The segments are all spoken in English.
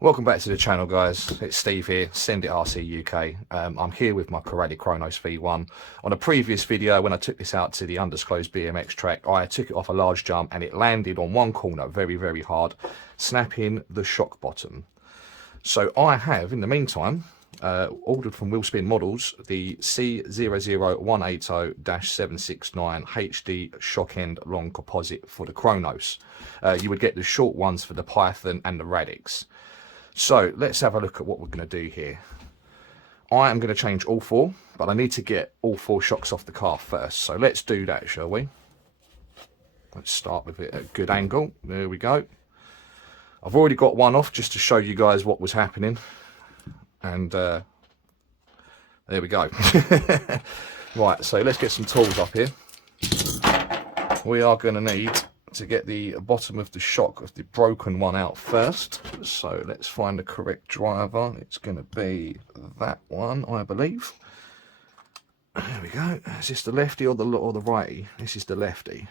Welcome back to the channel, guys. It's Steve here, SenditRCuk. I'm here with my Corradi Kronos V1. On a previous video, when I took this out to the undisclosed BMX track, I took it off a large jump and it landed on one corner very, very hard, snapping the shock bottom. So I have, in the meantime, ordered from Wheelspin Models the C00180-769 HD shock end long composite for the Kronos. You would get the short ones for the Python and the Radix. So let's have a look at what we're going to do here. I am going to change all four, but I need to get all four shocks off the car first. So let's do that, shall we? Let's start with it at a good angle. There we go. I've already got one off just to show you guys what was happening. And there we go. Right, so let's get some tools up here. We are going to need to get the bottom of the shock of the broken one out first. So let's find the correct driver. It's going to be that one, I believe. There we go. Is this the lefty or the righty? This is the lefty.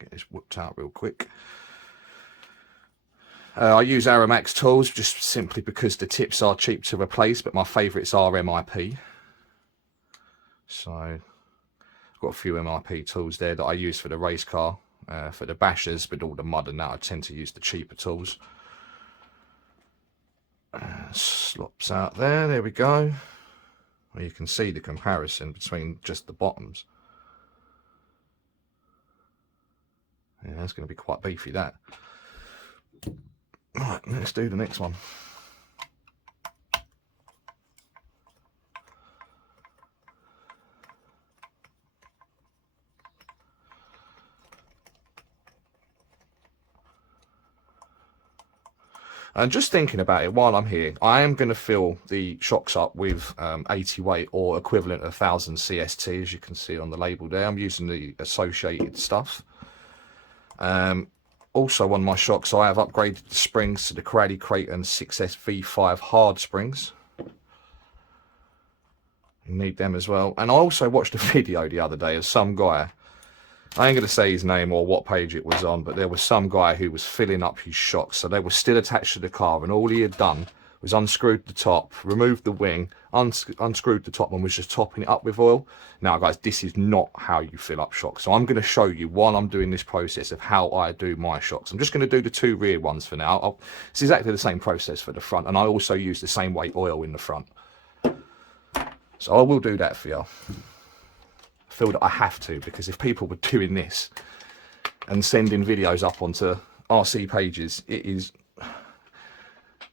Get this whipped out real quick. I use Aromax tools just simply because the tips are cheap to replace, but my favourites are MIP. So I've got a few MIP tools there that I use for the race car, for the bashers, but all the mud and that I tend to use the cheaper tools. Slops out there, there we go. Well, you can see the comparison between just the bottoms. Yeah, that's going to be quite beefy, that. Right, let's do the next one. And just thinking about it while I'm here, I am going to fill the shocks up with 80 weight or equivalent of 1000 CST, as you can see on the label there. I'm using the associated stuff. Also on my shocks, I have upgraded the springs to the Corradi Creighton 6S V5 hard springs. You need them as well. And I also watched a video the other day of some guy, I ain't going to say his name or what page it was on, but there was some guy who was filling up his shocks. So they were still attached to the car, and all he had done was unscrewed the top, removed the wing, unscrewed the top, and was just topping it up with oil. Now, guys, this is not how you fill up shocks. So I'm going to show you while I'm doing this process of how I do my shocks. I'm just going to do the two rear ones for now. It's exactly the same process for the front, and I also use the same weight oil in the front. So I will do that for you. I feel that I have to, because if people were doing this and sending videos up onto RC pages, it is...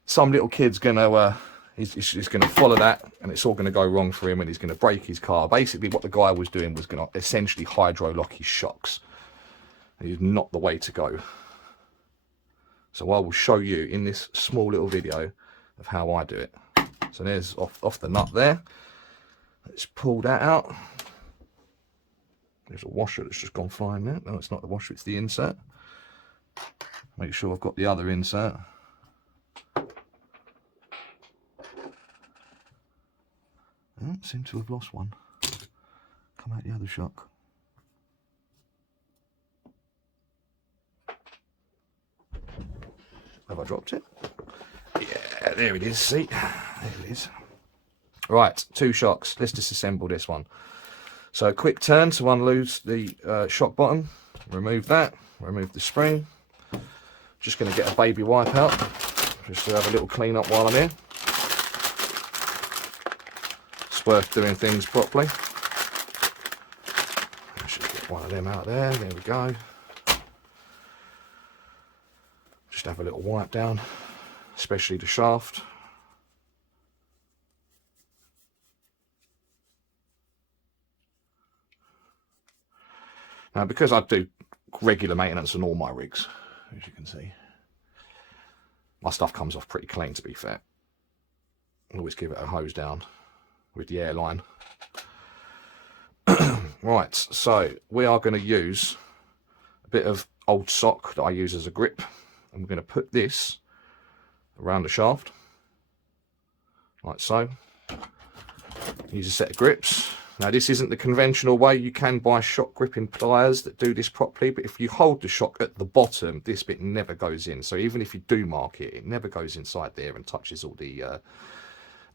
some little kid's gonna he's gonna follow that, and it's all gonna go wrong for him, and he's gonna break his car. Basically, what the guy was doing was gonna essentially hydro lock his shocks. It is not the way to go. So I will show you in this small little video of how I do it. So there's off the nut there. Let's pull that out. There's a washer that's just gone flying there. No, it's not the washer, it's the insert. Make sure I've got the other insert. Oh, seem to have lost one. Come out the other shock. Have I dropped it? Yeah, there it is. See, there it is. Right, two shocks. Let's disassemble this one. So, a quick turn to unloose the shock bottom. Remove that. Remove the spring. Just going to get a baby wipe out, just to have a little clean up while I'm here. Worth doing things properly. I should get one of them out there. There we go. Just have a little wipe down, especially the shaft. Now, because I do regular maintenance on all my rigs, as you can see, my stuff comes off pretty clean, to be fair. I always give it a hose down with the airline. Right, so we are going to use a bit of old sock that I use as a grip, and we're going to put this around the shaft like so. Use a set of grips. Now this isn't the conventional way. You can buy shock gripping pliers that do this properly, but if you hold the shock at the bottom, this bit never goes in. So even if you do mark it, it never goes inside there and touches all the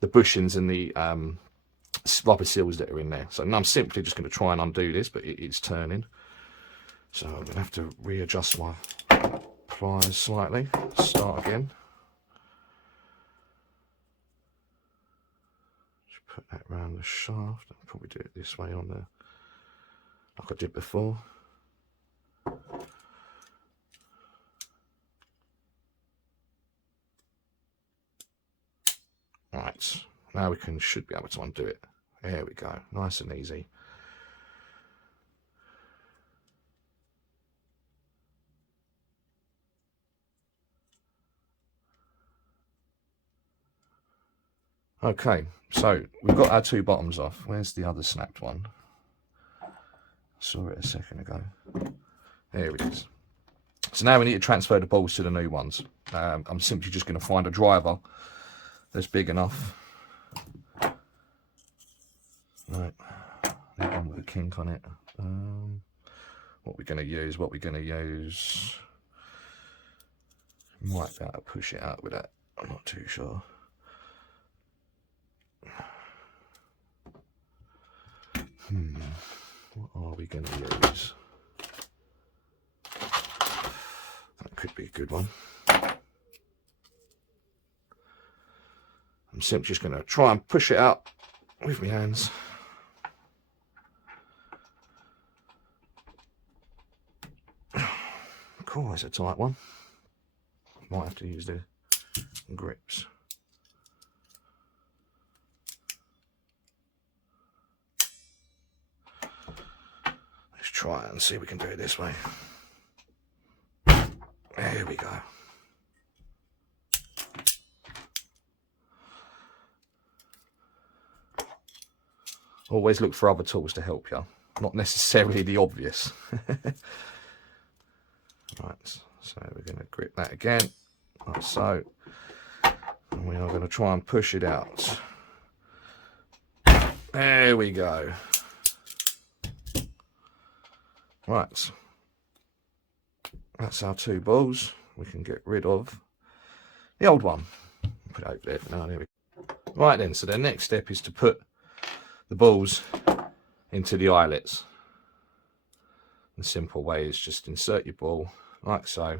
bushings and the rubber seals that are in there. So now I'm simply just going to try and undo this, but it's turning. So I'm going to have to readjust my pliers slightly. Start again. Put that round the shaft. I'll probably do it this way on there, like I did before. Right, now we should be able to undo it. There we go, nice and easy. Okay, so we've got our two bottoms off. Where's the other snapped one? Saw it a second ago. There it is. So now we need to transfer the balls to the new ones. I'm simply just going to find a driver that's big enough. Right, that one with a kink on it. What we're going to use, might be able to push it out with that. I'm not too sure. What are we going to use? That could be a good one. I'm simply just going to try and push it out with my hands. Cool, it's a tight one. Might have to use the grips. Let's try and see if we can do it this way. There we go. Always look for other tools to help you, not necessarily the obvious. Right, so we're going to grip that again, like so, and we are going to try and push it out. There we go. Right, that's our two balls. We can get rid of the old one. Put it over there for now. There we go. Right then, so the next step is to put the balls into the eyelets. The simple way is just insert your ball like so,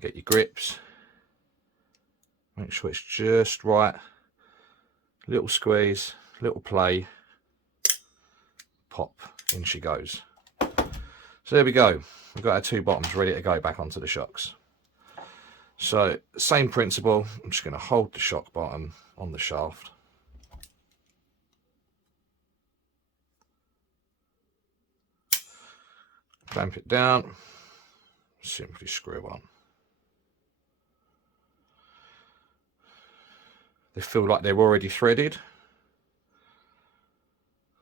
get your grips, make sure it's just right, little squeeze, little play, pop, in she goes. So there we go, we've got our two bottoms ready to go back onto the shocks. So same principle, I'm just going to hold the shock bottom on the shaft. Clamp it down, simply screw on. They feel like they're already threaded.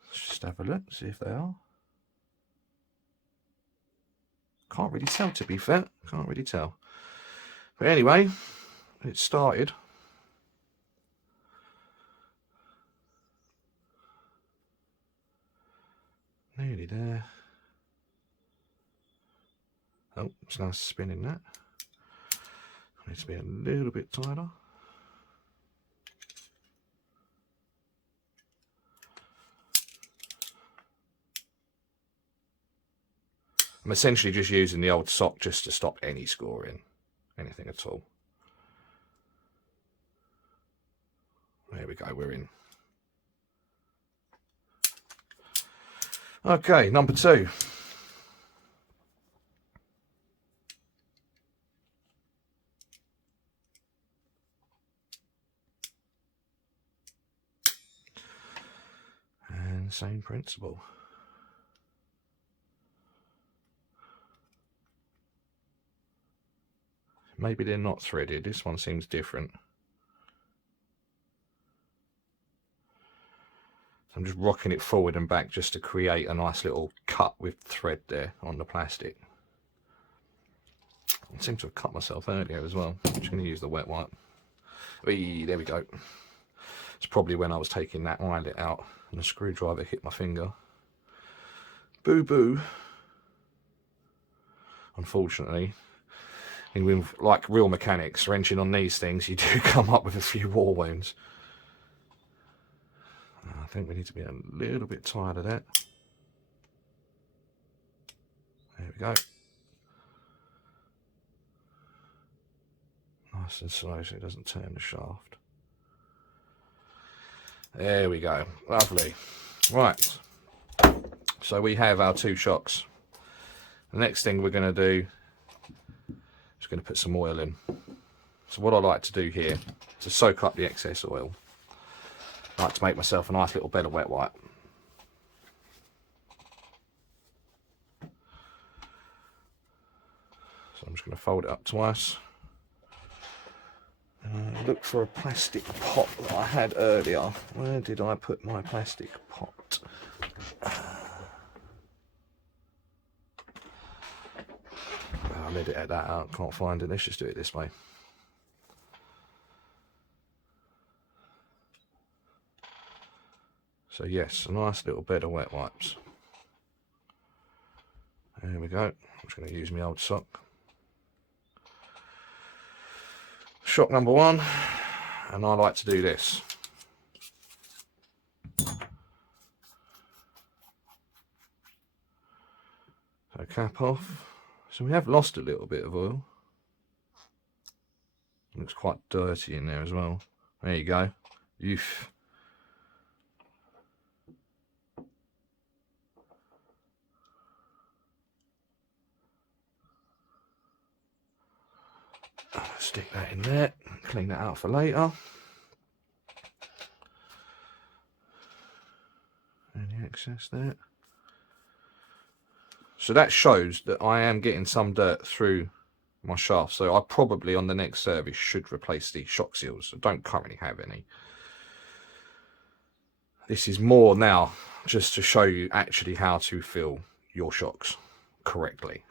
Let's just have a look, see if they are. Can't really tell, to be fair, can't really tell. But anyway, it started. Nearly there. Oh, it's nice spinning that. Needs to be a little bit tighter. I'm essentially just using the old sock just to stop any scoring, anything at all. There we go, we're in. Okay, number two. And same principle. Maybe they're not threaded. This one seems different. I'm just rocking it forward and back just to create a nice little cut with thread there on the plastic. I seem to have cut myself earlier as well. I'm just going to use the wet wipe. There we go. It's probably when I was taking that eyelet out and a screwdriver hit my finger. Boo boo. Unfortunately, with like real mechanics wrenching on these things, you do come up with a few war wounds. I think we need to be a little bit tired of that. There we go. Nice and slow so it doesn't turn the shaft. There we go. Lovely. Right. So we have our 2 shocks. The next thing we're going to do is going to put some oil in. So what I like to do here, to soak up the excess oil, I like to make myself a nice little bed of wet wipe. So I'm just going to fold it up twice. Look for a plastic pot that I had earlier. Where did I put my plastic pot? I'll edit that out, can't find it. Let's just do it this way. So yes, a nice little bed of wet wipes. There we go. I'm just going to use my old sock. Shock number 1, and I like to do this. So cap off. So we have lost a little bit of oil. Looks quite dirty in there as well. There you go. Oof. Stick that in there, clean that out for later. Any excess there. So that shows that I am getting some dirt through my shaft. So I probably on the next service should replace the shock seals. I don't currently have any. This is more now just to show you actually how to fill your shocks correctly.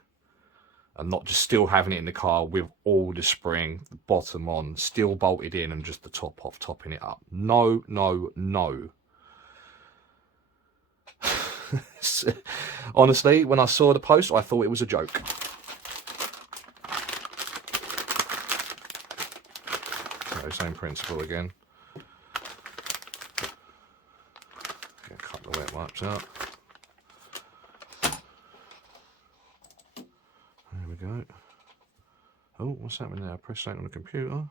And not just still having it in the car with all the spring, the bottom on, still bolted in and just the top off, topping it up. No, no, no. Honestly, when I saw the post, I thought it was a joke. So, same principle again. Get a couple of wet wipes out. There we go. Oh, what's happening there? I pressed something on the computer.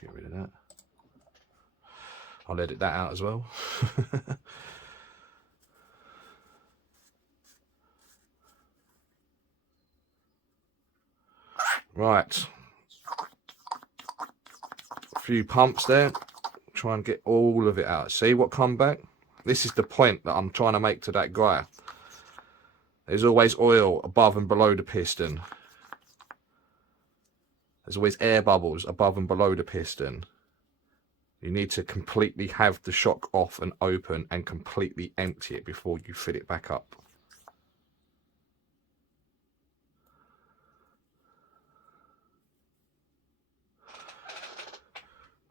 Get rid of that. I'll edit that out as well. Right. A few pumps there. Try and get all of it out. See what come back? This is the point that I'm trying to make to that guy. There's always oil above and below the piston. There's always air bubbles above and below the piston. You need to completely have the shock off and open and completely empty it before you fill it back up.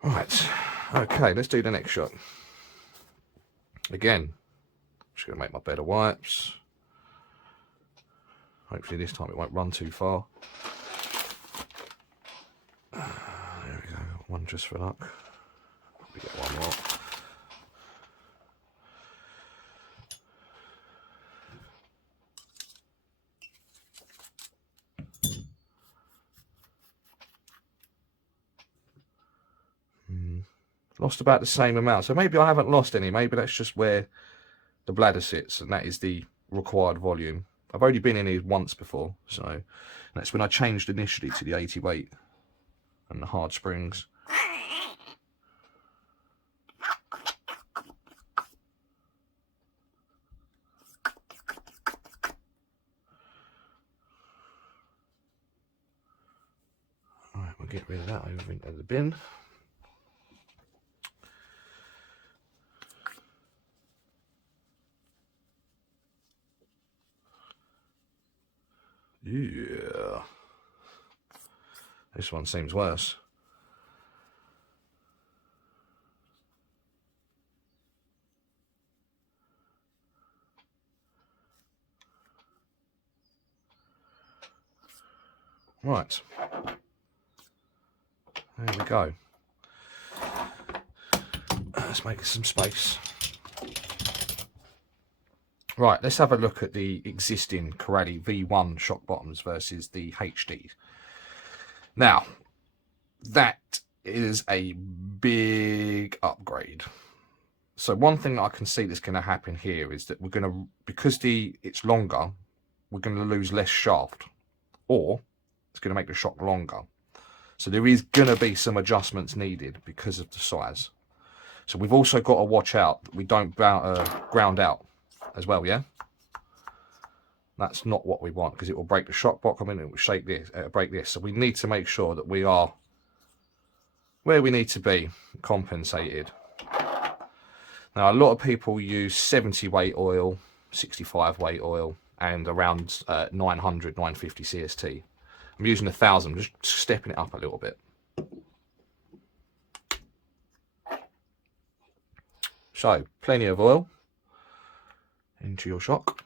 Right, okay, let's do the next shot. Again, just going to make my bed of wipes. Hopefully this time it won't run too far. There we go, one just for luck. Probably get one more. Lost about the same amount, so maybe I haven't lost any. Maybe that's just where the bladder sits, and that is the required volume. I've only been in here once before, so that's when I changed initially to the 80 weight and the hard springs. Alright, we'll get rid of that over into the bin. Yeah. This one seems worse. Right. There we go. Let's make some space. Right, let's have a look at the existing Corelli V1 shock bottoms versus the HDs. Now, that is a big upgrade. So one thing that I can see that's going to happen here is that we're going to, because it's longer, we're going to lose less shaft, or it's going to make the shock longer. So there is going to be some adjustments needed because of the size. So we've also got to watch out that we don't ground out as well, yeah? That's not what we want, because it will break the shock box. I mean, it will shake this, break this. So we need to make sure that we are where we need to be, compensated. Now, a lot of people use 70 weight oil, 65 weight oil, and around 900, 950 CST. I'm using 1,000, just stepping it up a little bit. So, plenty of oil into your shock.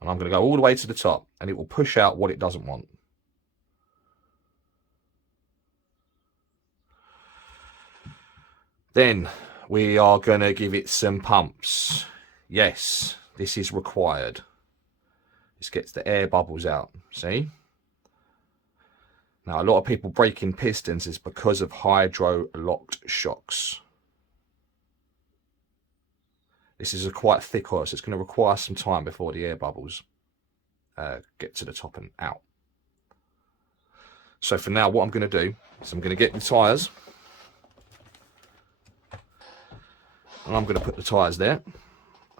And I'm going to go all the way to the top, and it will push out what it doesn't want. Then we are going to give it some pumps. Yes, this is required. This gets the air bubbles out, see? Now, a lot of people breaking pistons is because of hydro-locked shocks. This is a quite thick oil, so it's going to require some time before the air bubbles get to the top and out. So for now, what I'm going to do is I'm going to get the tyres. And I'm going to put the tyres there.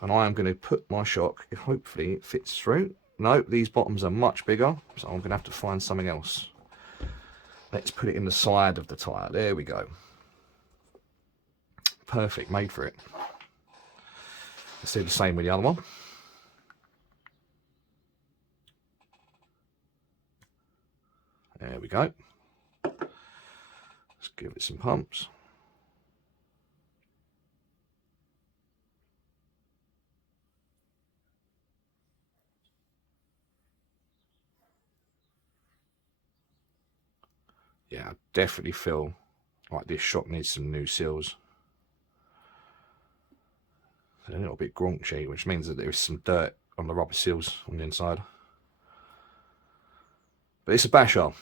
And I am going to put my shock, if hopefully it fits through. No, these bottoms are much bigger, so I'm going to have to find something else. Let's put it in the side of the tyre. There we go. Perfect, made for it. Let's do the same with the other one. There we go. Let's give it some pumps. Yeah, I definitely feel like this shock needs some new seals. They're a little bit graunchy, which means that there is some dirt on the rubber seals on the inside. But it's a basher.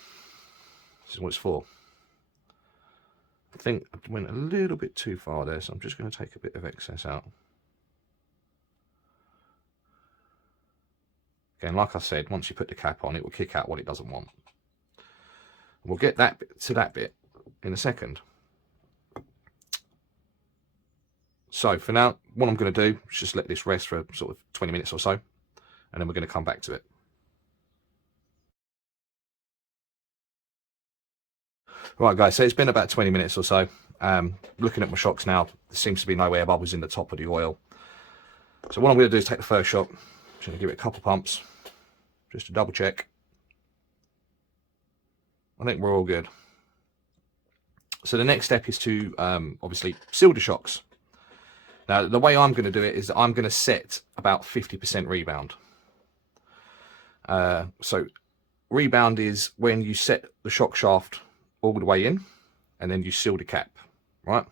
This is what it's for. I think I went a little bit too far there, so I'm just going to take a bit of excess out. Again, like I said, once you put the cap on, it will kick out what it doesn't want. We'll get that bit to that bit in a second. So for now, what I'm going to do is just let this rest for sort of 20 minutes or so, and then we're going to come back to it. Right, guys, so it's been about 20 minutes or so. Looking at my shocks now, there seems to be no air bubbles in the top of the oil. So what I'm going to do is take the first shock. I'm just going to give it a couple pumps, just to double check. I think we're all good. So the next step is to obviously seal the shocks. Now, the way I'm going to do it is that I'm going to set about 50% rebound. So rebound is when you set the shock shaft all the way in, and then you seal the cap, right?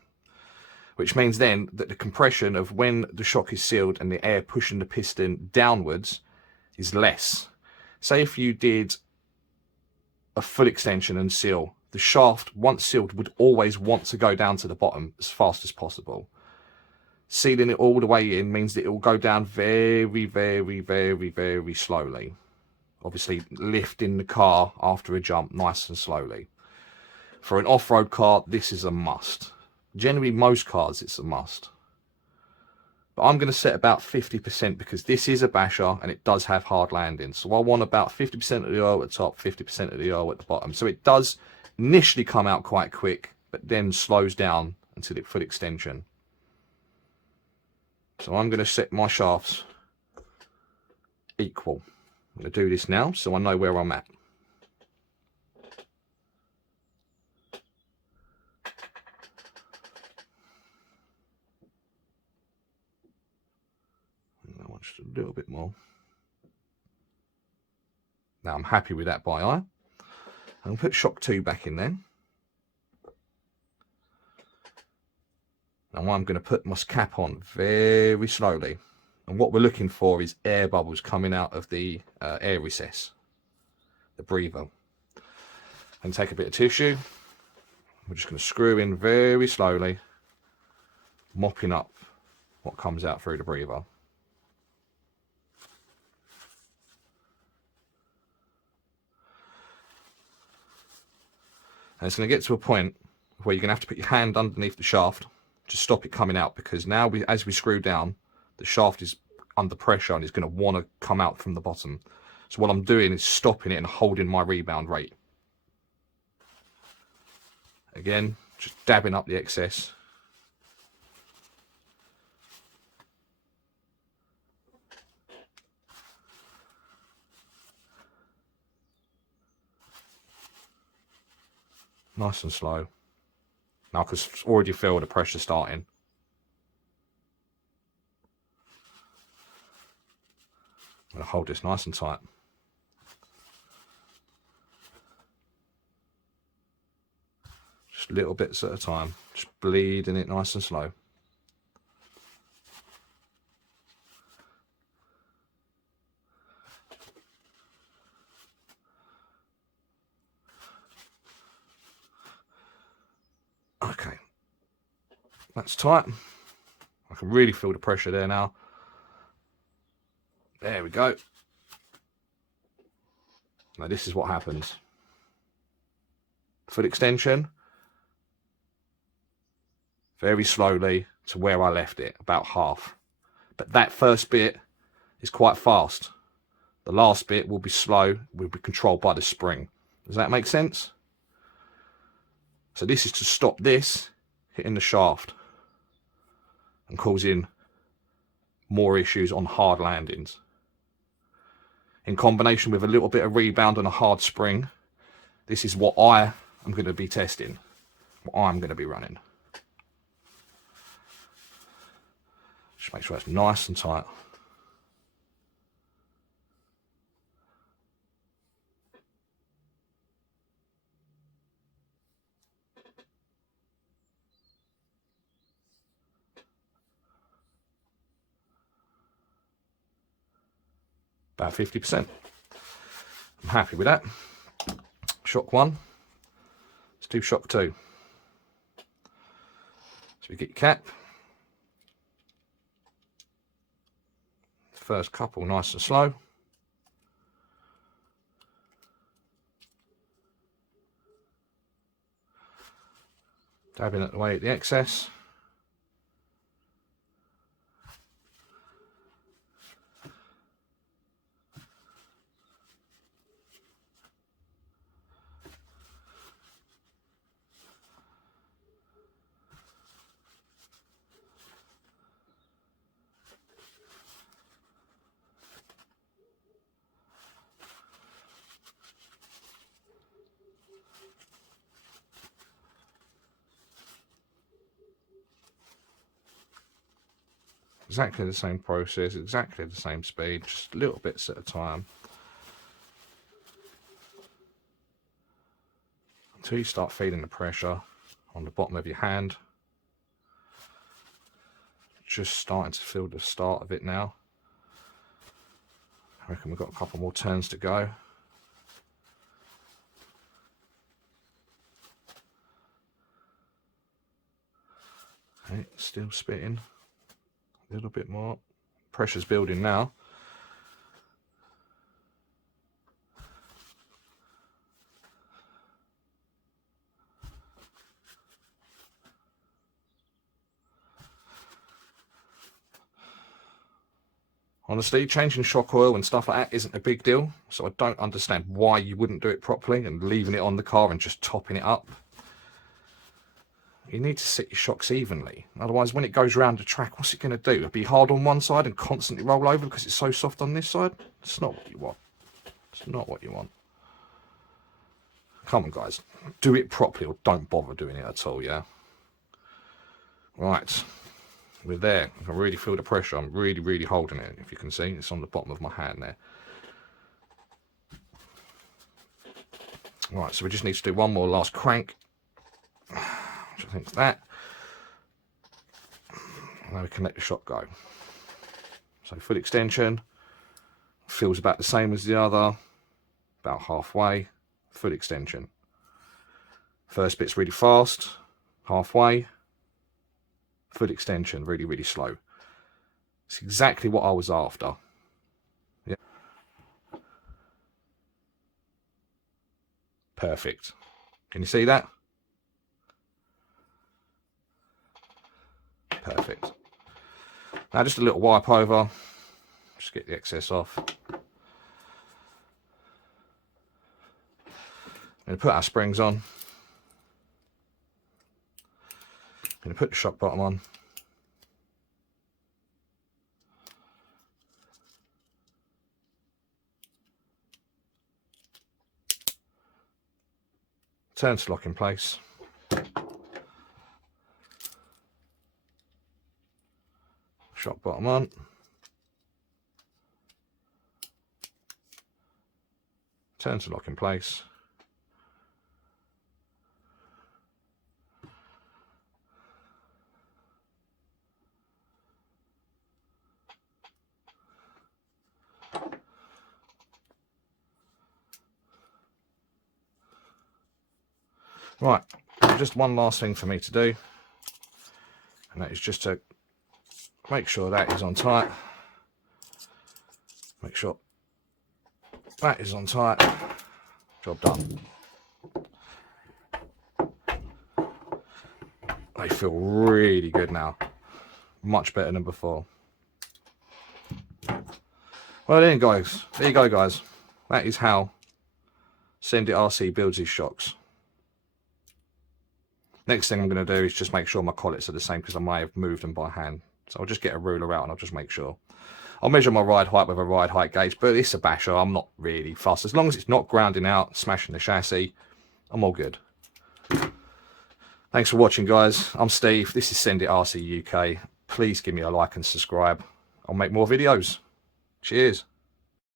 Which means then that the compression of when the shock is sealed and the air pushing the piston downwards is less. Say if you did a full extension and seal, the shaft, once sealed, would always want to go down to the bottom as fast as possible. Sealing it all the way in means that it will go down very, very, very, very slowly. Obviously, lifting the car after a jump nice and slowly. For an off-road car, this is a must. Generally, most cars, it's a must. But I'm going to set about 50% because this is a basher and it does have hard landings. So I want about 50% of the oil at the top, 50% of the oil at the bottom. So it does initially come out quite quick, but then slows down until it's full extension. So I'm going to set my shafts equal. I'm going to do this now so I know where I'm at. more, just a little bit more. Now I'm happy with that by eye. I'll put shock 2 back in then. Now I'm going to put my cap on very slowly. And what we're looking for is air bubbles coming out of the air recess, the breather. And take a bit of tissue. We're just going to screw in very slowly, mopping up what comes out through the breather. And it's going to get to a point where you're going to have to put your hand underneath the shaft to stop it coming out, because now as we screw down, the shaft is under pressure and it's going to want to come out from the bottom. So what I'm doing is stopping it and holding my rebound rate. Again, just dabbing up the excess. Nice and slow. Now I can already feel the pressure starting. I'm going to hold this nice and tight. Just little bits at a time. Just bleeding it nice and slow. Okay. That's tight. I can really feel the pressure there now. There we go. Now this is what happens. Full extension. Very slowly to where I left it, about half. But that first bit is quite fast. The last bit will be slow, will be controlled by the spring. Does that make sense? So this is to stop this hitting the shaft and causing more issues on hard landings. In combination with a little bit of rebound and a hard spring, this is what I am going to be testing, what I'm going to be running. Just make sure it's nice and tight. About 50%. I'm happy with that. Shock 1. Let's do shock 2. So we get your cap. First couple nice and slow. Dabbing it away at the excess. Exactly the same process, exactly the same speed, just little bits at a time. Until you start feeling the pressure on the bottom of your hand. Just starting to feel the start of it now. I reckon we've got a couple more turns to go. Okay, still spitting. A little bit more. Pressure's building now. Honestly, changing shock oil and stuff like that isn't a big deal, so I don't understand why you wouldn't do it properly and leaving it on the car and just topping it up. You need to set your shocks evenly, otherwise when it goes around the track, what's it going to do? It'll be hard on one side and constantly roll over because it's so soft on this side? It's not what you want. It's not what you want. Come on guys, do it properly or don't bother doing it at all, yeah? Right, We're there. I can really feel the pressure. I'm really, really holding it. If you can see, it's on the bottom of my hand there. Right, so we just need to do one more last crank, which I think is that. And then we can let the shot go. So full extension, feels about the same as the other, about halfway, full extension. First bit's really fast, halfway, full extension, really, really slow. It's exactly what I was after. Yeah. Perfect. Can you see that? Perfect. Now just a little wipe over, just get the excess off. I'm going to put our springs on. I'm going to put the shock bottom on. Turn to lock in place. Shock bottom on. Turn to lock in place. Right, just one last thing for me to do, and that is just to make sure that is on tight. Make sure that is on tight. Job done. They feel really good now. Much better than before. Well then guys, there you go guys. That is how SenditRCuk builds his shocks. Next thing I'm going to do is just make sure my collets are the same, because I may have moved them by hand. So I'll just get a ruler out and I'll just make sure. I'll measure my ride height with a ride height gauge, but it's a basher. I'm not really fussed. As long as it's not grounding out, smashing the chassis, I'm all good. Thanks for watching, guys. I'm Steve. This is SenditRCuk UK. Please give me a like and subscribe. I'll make more videos. Cheers.